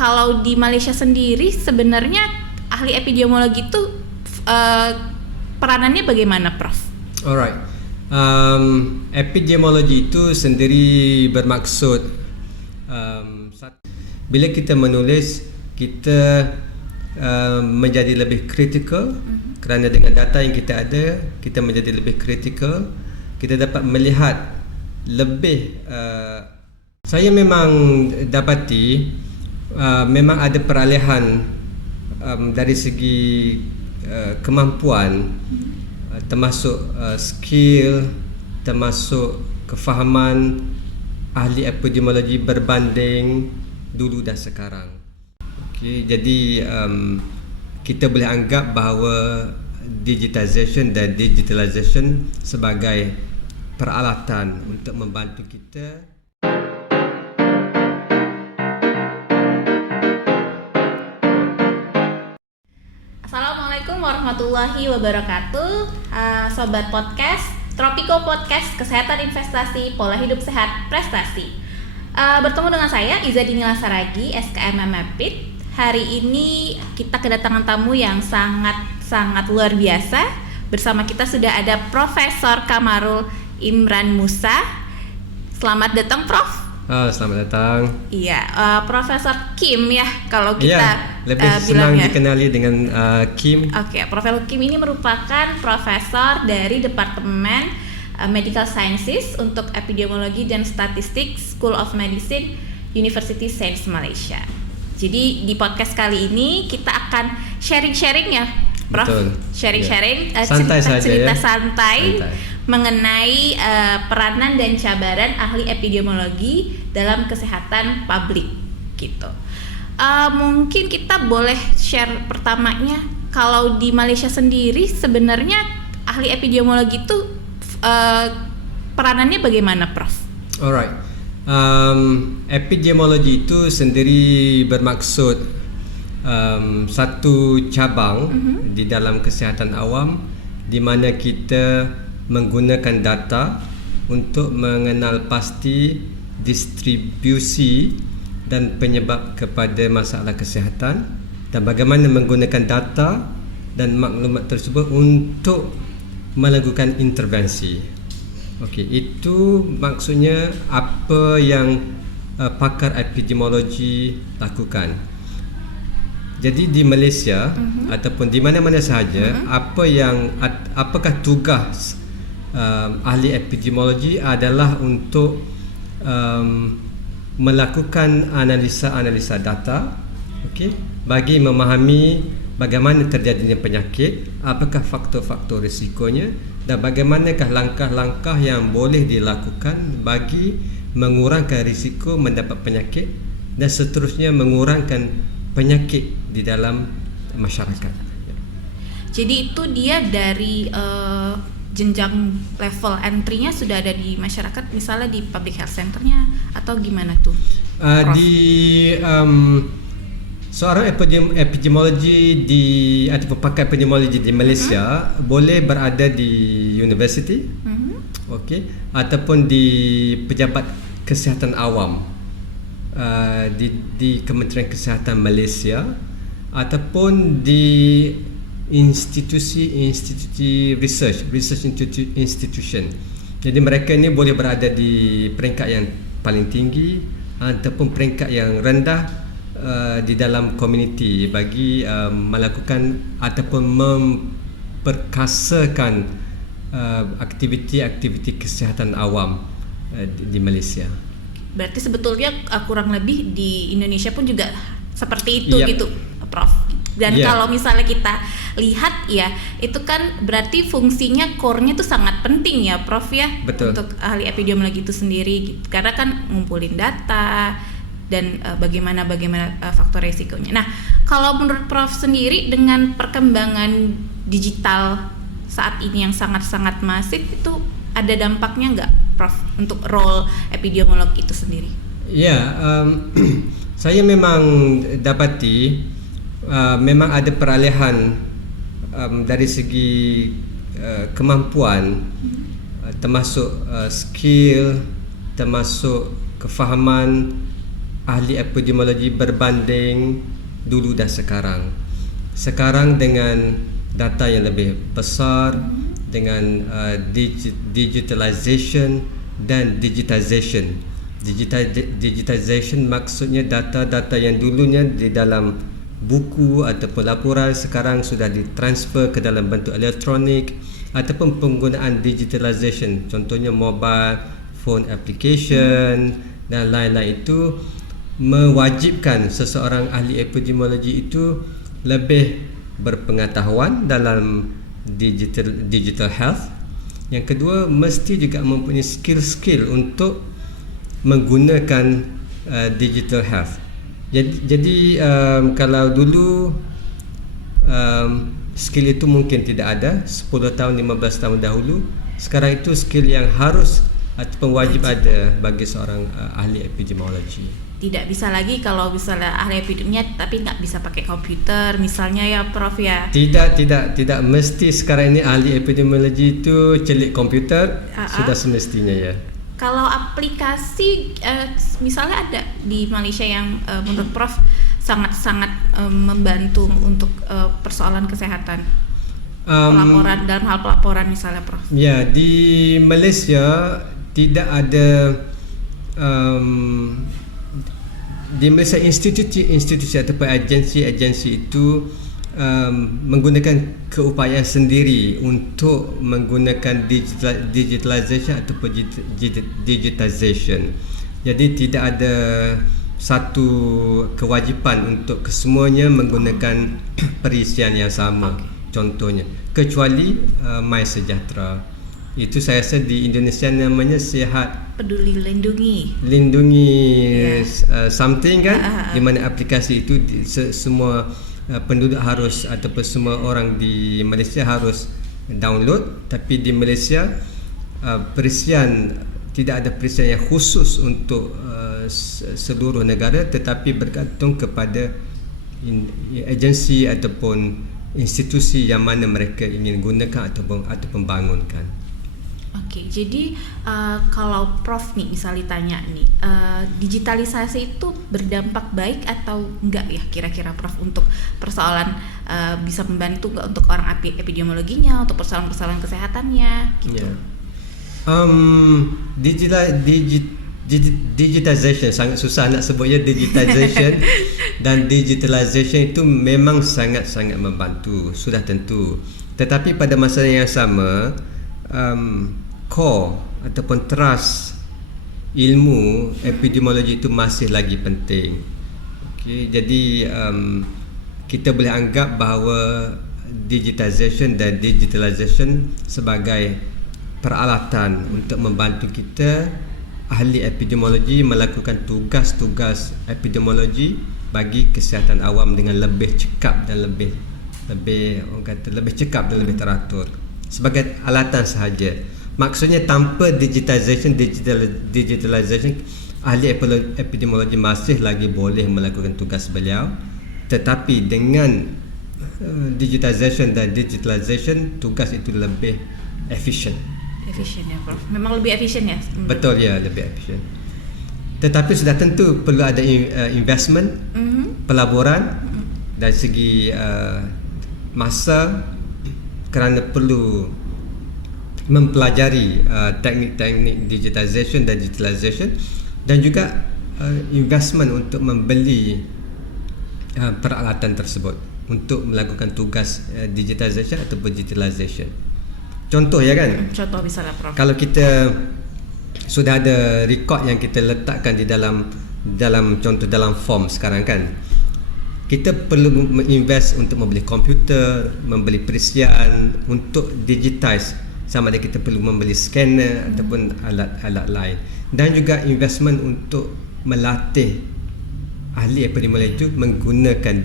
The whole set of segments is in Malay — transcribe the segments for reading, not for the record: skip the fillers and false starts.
kalau di Malaysia sendiri sebenarnya ahli epidemiologi itu peranannya bagaimana, Prof? Alright, epidemiologi itu sendiri bermaksud bila kita menulis kita menjadi lebih kritikal kerana dengan data yang kita ada kita menjadi lebih kritikal, kita dapat melihat lebih. Saya memang dapati memang ada peralihan dari segi kemampuan, termasuk skill, termasuk kefahaman ahli epidemiologi berbanding dulu dan sekarang. Okay, jadi kita boleh anggap bahawa digitization dan digitalization sebagai peralatan untuk membantu kita. Assalamualaikum warahmatullahi wabarakatuh. Sobat podcast Tropiko Podcast Kesehatan Investasi Pola Hidup Sehat Prestasi. Bertemu dengan saya Iza Dinila Saragi, SKM MMPIT. Hari ini kita kedatangan tamu yang sangat luar biasa. Bersama kita sudah ada Profesor Kamarul Imran Musa. Selamat datang, Prof. Selamat datang. Iya, Profesor Kim ya kalau kita lebih senang bilangnya. dikenali dengan Kim. Oke, Profesor Kim ini merupakan profesor dari Departemen Medical Sciences untuk Epidemiologi dan Statistik School of Medicine University Sains Malaysia. Jadi di podcast kali ini kita akan sharing-sharing ya, Prof. Betul. Sharing-sharing Cerita santai mengenai peranan dan cabaran ahli epidemiologi dalam kesehatan publik gitu. Mungkin kita boleh share pertamanya, kalau di Malaysia sendiri sebenarnya ahli epidemiologi itu peranannya bagaimana, Prof? Alright, epidemiologi itu sendiri bermaksud satu cabang di dalam kesihatan awam di mana kita menggunakan data untuk mengenal pasti distribusi dan penyebab kepada masalah kesihatan dan bagaimana menggunakan data dan maklumat tersebut untuk melakukan intervensi. Okey, itu maksudnya apa yang pakar epidemiologi lakukan. Jadi di Malaysia ataupun di mana-mana sahaja, apakah tugas ahli epidemiologi adalah untuk melakukan analisa data, okey, bagi memahami bagaimana terjadinya penyakit, apakah faktor-faktor risikonya dan bagaimanakah langkah-langkah yang boleh dilakukan bagi mengurangkan risiko mendapat penyakit dan seterusnya mengurangkan penyakit di dalam masyarakat. Jadi itu dia dari jenjang level entry-nya sudah ada di masyarakat, misalnya di public health center-nya atau gimana tuh? Seorang epidemiologi ataupun pakar epidemiologi di Malaysia boleh berada di universiti, okey, ataupun di pejabat kesihatan awam di Kementerian Kesihatan Malaysia ataupun di institusi research institution. Jadi mereka ni boleh berada di peringkat yang paling tinggi ataupun peringkat yang rendah di dalam komuniti bagi melakukan ataupun memperkasakan aktiviti-aktiviti kesihatan awam di Malaysia. Berarti sebetulnya kurang lebih di Indonesia pun juga seperti itu gitu, Prof. Dan kalau misalnya kita lihat ya, itu kan berarti fungsinya core-nya itu sangat penting ya, Prof ya. Betul. Untuk ahli epidemiologi itu sendiri gitu. Karena kan ngumpulin data dan bagaimana faktor resikonya. Nah, kalau menurut Prof sendiri dengan perkembangan digital saat ini yang sangat-sangat masif, itu ada dampaknya nggak, Prof, untuk role epidemiolog itu sendiri? Ya, saya memang dapati memang ada peralihan dari segi kemampuan, termasuk skill, termasuk kefahaman ahli epidemiologi berbanding dulu dan sekarang. Sekarang dengan data yang lebih besar, dengan digitalization dan digitization. Digitization maksudnya data-data yang dulunya di dalam buku ataupun laporan sekarang sudah ditransfer ke dalam bentuk elektronik, ataupun penggunaan digitalization, contohnya mobile phone application dan lain-lain, itu mewajibkan seseorang ahli epidemiologi itu lebih berpengetahuan dalam digital health. Yang kedua, mesti juga mempunyai skill untuk menggunakan digital health. Jadi kalau dulu skill itu mungkin tidak ada 10 tahun 15 tahun dahulu, sekarang itu skill yang harus ataupun wajib ada bagi seorang ahli epidemiologi. Tidak bisa lagi kalau misalnya ahli epidemiologi tapi nggak bisa pakai komputer misalnya ya Prof ya. Tidak mesti sekarang ini ahli epidemiologi itu celik komputer, sudah semestinya ya. Kalau aplikasi misalnya ada di Malaysia yang menurut Prof sangat-sangat membantu untuk persoalan kesehatan, pelaporan dalam hal pelaporan misalnya Prof. Ya, di Malaysia tidak ada di Malaysia institusi ataupun agensi itu menggunakan keupayaan sendiri untuk menggunakan digitalization ataupun digitization. Jadi tidak ada satu kewajipan untuk kesemuanya menggunakan perisian yang sama. Contohnya, kecuali MySejahtera. Itu saya rasa di Indonesia namanya Sihat Peduli Lindungi something kan, di mana aplikasi itu semua penduduk harus ataupun semua orang di Malaysia harus download. Tapi di Malaysia perisian tidak ada perisian yang khusus untuk seluruh negara, tetapi bergantung kepada agensi ataupun institusi yang mana mereka ingin gunakan ataupun bangunkan. Oke, jadi kalau Prof nih misalnya ditanya nih, digitalisasi itu berdampak baik atau enggak ya kira-kira Prof untuk persoalan bisa membantu nggak untuk orang epidemiologinya, untuk persoalan-persoalan kesehatannya gitu? Digitization sangat susah nak sebutnya. Digitization dan digitalization itu memang sangat-sangat membantu, sudah tentu. Tetapi pada masa yang sama, core ataupun trust ilmu epidemiologi itu masih lagi penting. Okay, jadi kita boleh anggap bahawa digitization dan digitalization sebagai peralatan untuk membantu kita ahli epidemiologi melakukan tugas-tugas epidemiologi bagi kesihatan awam dengan lebih cekap dan lebih cekap dan lebih teratur, sebagai alatan sahaja. Maksudnya tanpa digitalization ahli epidemiologi masih lagi boleh melakukan tugas beliau, tetapi dengan digitization dan digitalization tugas itu lebih efisien ya Prof. Memang lebih efisien ya? Betul ya, lebih efisien. Tetapi sudah tentu perlu ada investment, pelaburan dari segi masa, kerana perlu mempelajari teknik-teknik digitization dan digitalization, dan juga investment untuk membeli peralatan tersebut untuk melakukan tugas digitization atau digitalization. Contoh ya kan? Contoh misalnya Prof. Kalau kita sudah ada rekod yang kita letakkan di dalam contoh dalam form sekarang kan, kita perlu invest untuk membeli komputer, membeli perisian untuk digitize, sama ada kita perlu membeli scanner ataupun alat-alat lain, dan juga investment untuk melatih ahli epidemiologi itu menggunakan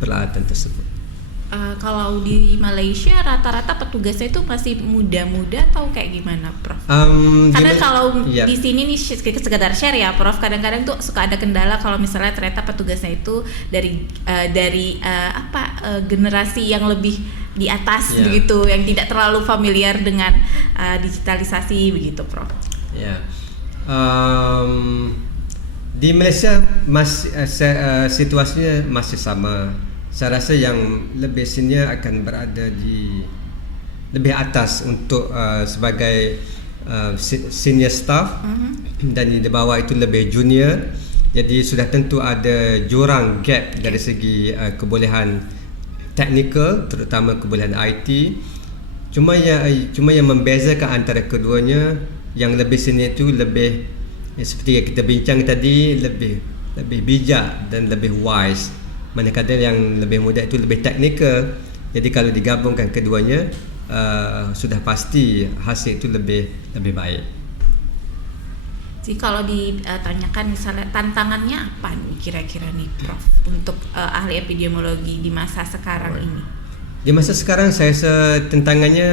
peralatan tersebut. Kalau di Malaysia rata-rata petugasnya itu masih muda-muda atau kayak gimana Prof? Karena kalau di sini nih sekedar share ya Prof, kadang-kadang tuh suka ada kendala kalau misalnya ternyata petugasnya itu dari generasi yang lebih di atas begitu, yang tidak terlalu familiar dengan digitalisasi begitu Prof. Di Malaysia situasinya masih sama. Saya rasa yang lebih senior akan berada di lebih atas untuk sebagai senior staff, dan di bawah itu lebih junior. Jadi sudah tentu ada jurang gap dari segi kebolehan teknikal, terutama kebolehan IT. Cuma yang membezakan antara keduanya, yang lebih senior itu lebih seperti yang kita bincang tadi, lebih bijak dan lebih wise. Manakala yang lebih muda itu lebih teknikal. Jadi kalau digabungkan keduanya, sudah pasti hasil itu lebih baik. Jadi kalau ditanyakan misalnya tantangannya apa nih kira-kira nih Prof untuk ahli epidemiologi di masa sekarang ini? Di masa sekarang saya rasa tantangannya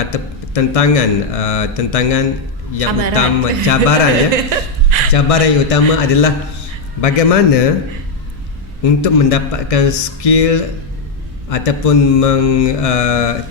atau tantangan yang utama, cabaran ya. Cabaran yang utama adalah bagaimana untuk mendapatkan skill ataupun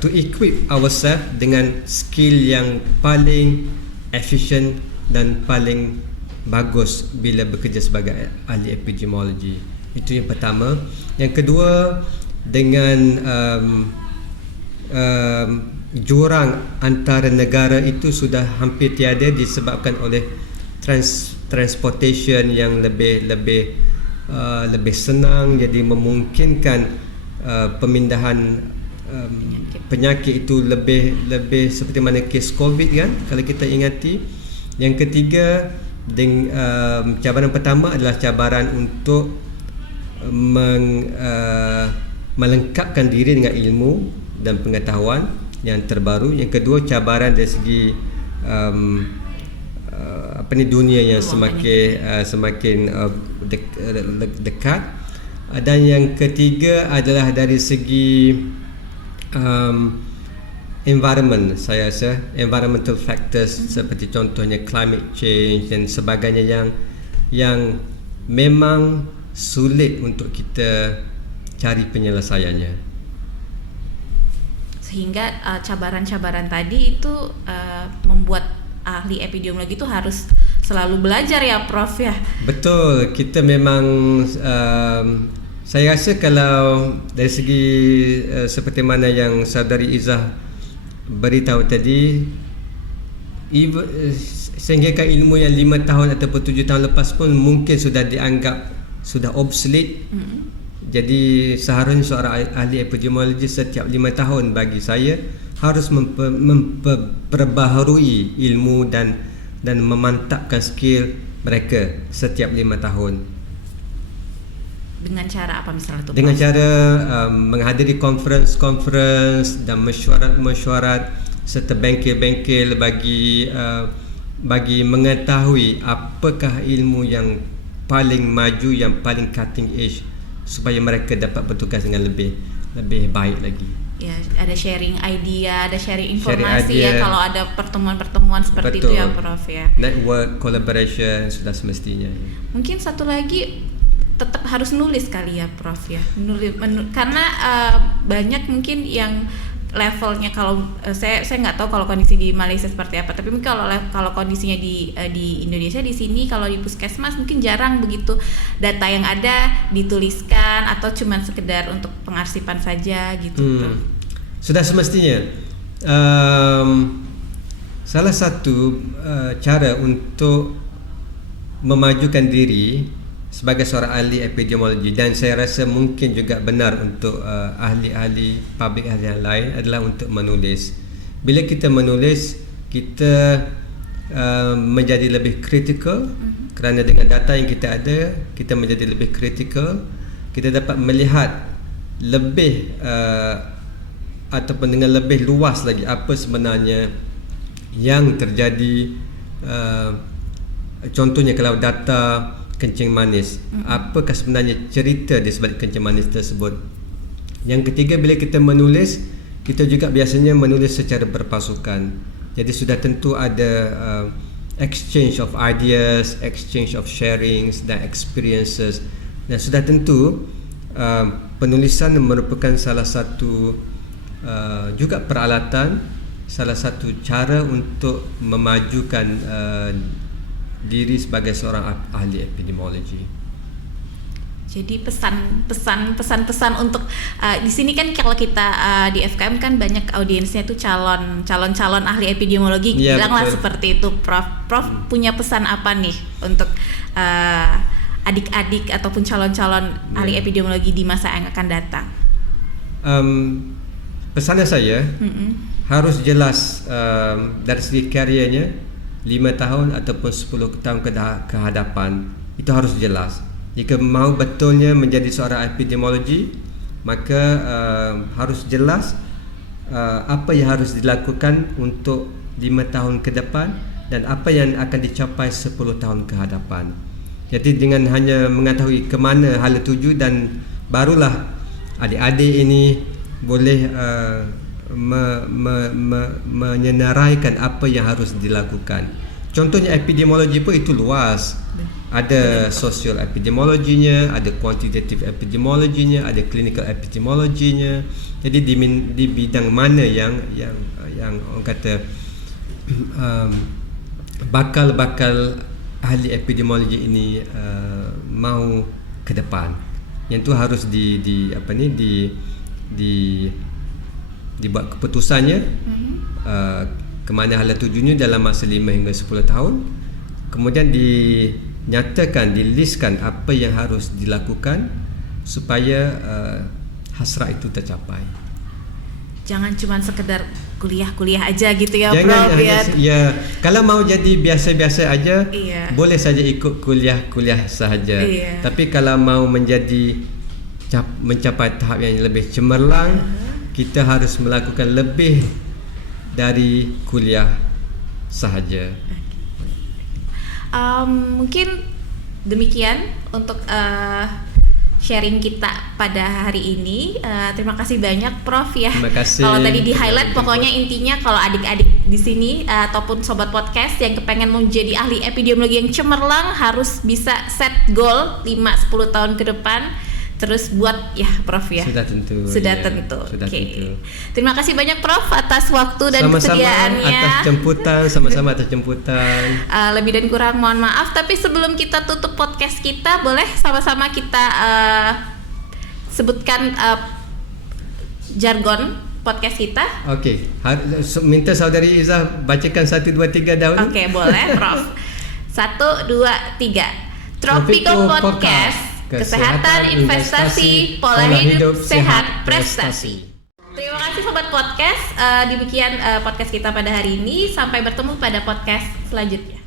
to equip ourselves dengan skill yang paling efisien dan paling bagus bila bekerja sebagai ahli epidemiologi. Itu yang pertama. Yang kedua, dengan jurang antara negara itu sudah hampir tiada disebabkan oleh transportation yang lebih senang, jadi memungkinkan pemindahan penyakit itu lebih seperti mana kes COVID kan, kalau kita ingati. Yang ketiga, cabaran pertama adalah cabaran untuk melengkapkan diri dengan ilmu dan pengetahuan yang terbaru. Yang kedua, cabaran dari segi dunia yang semakin dekat. Dan yang ketiga adalah dari segi environment. Saya rasa environmental factors seperti contohnya climate change dan sebagainya yang memang sulit untuk kita cari penyelesaiannya. Sehingga cabaran-cabaran tadi itu membuat ahli epidemiologi itu harus selalu belajar ya Prof ya. Betul, kita memang saya rasa kalau dari segi seperti mana yang Saudari Izzah beritahu tadi, sehingga ilmu yang 5 tahun ataupun 7 tahun lepas pun mungkin sudah dianggap sudah obsolete. Jadi seharusnya seorang ahli epidemiologi setiap 5 tahun bagi saya harus memperbaharui ilmu dan memantapkan skill mereka setiap 5 tahun. Dengan cara apa misalnya tu? Dengan cara menghadiri conference dan mesyuarat serta bengkel-bengkel bagi mengetahui apakah ilmu yang paling maju, yang paling cutting edge, supaya mereka dapat bertugas dengan lebih baik lagi. Ya, ada sharing idea, ada sharing informasi ya kalau ada pertemuan-pertemuan seperti itu ya Prof ya. Network, collaboration sudah semestinya. Mungkin satu lagi, tetap harus nulis kali ya Prof ya. Karena banyak mungkin yang levelnya, kalau saya nggak tahu kalau kondisi di Malaysia seperti apa, tapi mungkin kalau kondisinya di Indonesia, di sini kalau di puskesmas mungkin jarang begitu data yang ada dituliskan atau cuma sekedar untuk pengarsipan saja gitu. Sudah semestinya salah satu cara untuk memajukan diri sebagai seorang ahli epidemiologi, dan saya rasa mungkin juga benar untuk ahli-ahli public health yang lain, adalah untuk menulis. Bila kita menulis, kita menjadi lebih kritikal, kerana dengan data yang kita ada, kita menjadi lebih kritikal. Kita dapat melihat lebih ataupun dengan lebih luas lagi apa sebenarnya yang terjadi. Contohnya kalau data kencing manis, apakah sebenarnya cerita di sebalik kencing manis tersebut. Yang ketiga, bila kita menulis, kita juga biasanya menulis secara berpasukan. Jadi sudah tentu ada exchange of ideas, exchange of sharings dan experiences, dan sudah tentu penulisan merupakan salah satu juga peralatan, salah satu cara untuk memajukan diri sebagai seorang ahli epidemiologi. Jadi pesan-pesan untuk di sini kan kalau kita di FKM kan banyak audiensnya tuh calon ahli epidemiologi, Ya, bilanglah betul. seperti itu, Prof. Prof punya pesan apa nih untuk adik-adik ataupun calon-calon ahli epidemiologi di masa yang akan datang? Pesannya saya harus jelas dari segi karirnya 5 tahun ataupun 10 tahun ke hadapan, itu harus jelas. Jika mahu betulnya menjadi seorang epidemiologi, maka harus jelas apa yang harus dilakukan untuk 5 tahun ke depan dan apa yang akan dicapai 10 tahun ke hadapan. Jadi dengan hanya mengetahui ke mana hala tuju, dan barulah adik-adik ini boleh menyenaraikan apa yang harus dilakukan. Contohnya epidemiologi pun itu luas. Ada social epidemiologinya, ada quantitative epidemiologinya, ada clinical epidemiologinya. Jadi di bidang mana yang orang kata bakal ahli epidemiologi ini mau ke depan. Yang tu harus dibuat keputusannya ke mana hala tujunya dalam masa 5 hingga 10 tahun. Kemudian dinyatakan, dilistkan apa yang harus dilakukan supaya hasrat itu tercapai. Jangan cuma sekedar kuliah aja gitu ya, Jangan Prof. ya, kalau mau jadi biasa-biasa aja, Iya. boleh saja ikut kuliah sahaja. Iya. Tapi kalau mau mencapai tahap yang lebih cemerlang, kita harus melakukan lebih dari kuliah sahaja. Mungkin demikian untuk sharing kita pada hari ini. Terima kasih banyak, Prof ya. Terima kasih. Kalau tadi di highlight, pokoknya intinya kalau adik-adik di sini ataupun sobat podcast yang kepengen menjadi ahli epidemiologi yang cemerlang, harus bisa set goal 5-10 tahun ke depan. Terus buat ya, Prof ya. Sudah tentu. Sudah ya. tentu. Sudah Oke. tentu. Terima kasih banyak, Prof, atas waktu dan kesediaannya. Sama-sama atas jemputan. Lebih dan kurang mohon maaf. Tapi sebelum kita tutup podcast kita, boleh sama-sama kita sebutkan jargon podcast kita. Okey. Minta saudari Izzah bacakan 1, 2, 3 dahulu. Oke, boleh, Prof. 1, 2, 3. Tropico Podcast. Kesehatan, investasi, pola hidup sehat, prestasi. Terima kasih sobat podcast. Demikian podcast kita pada hari ini. Sampai bertemu pada podcast selanjutnya.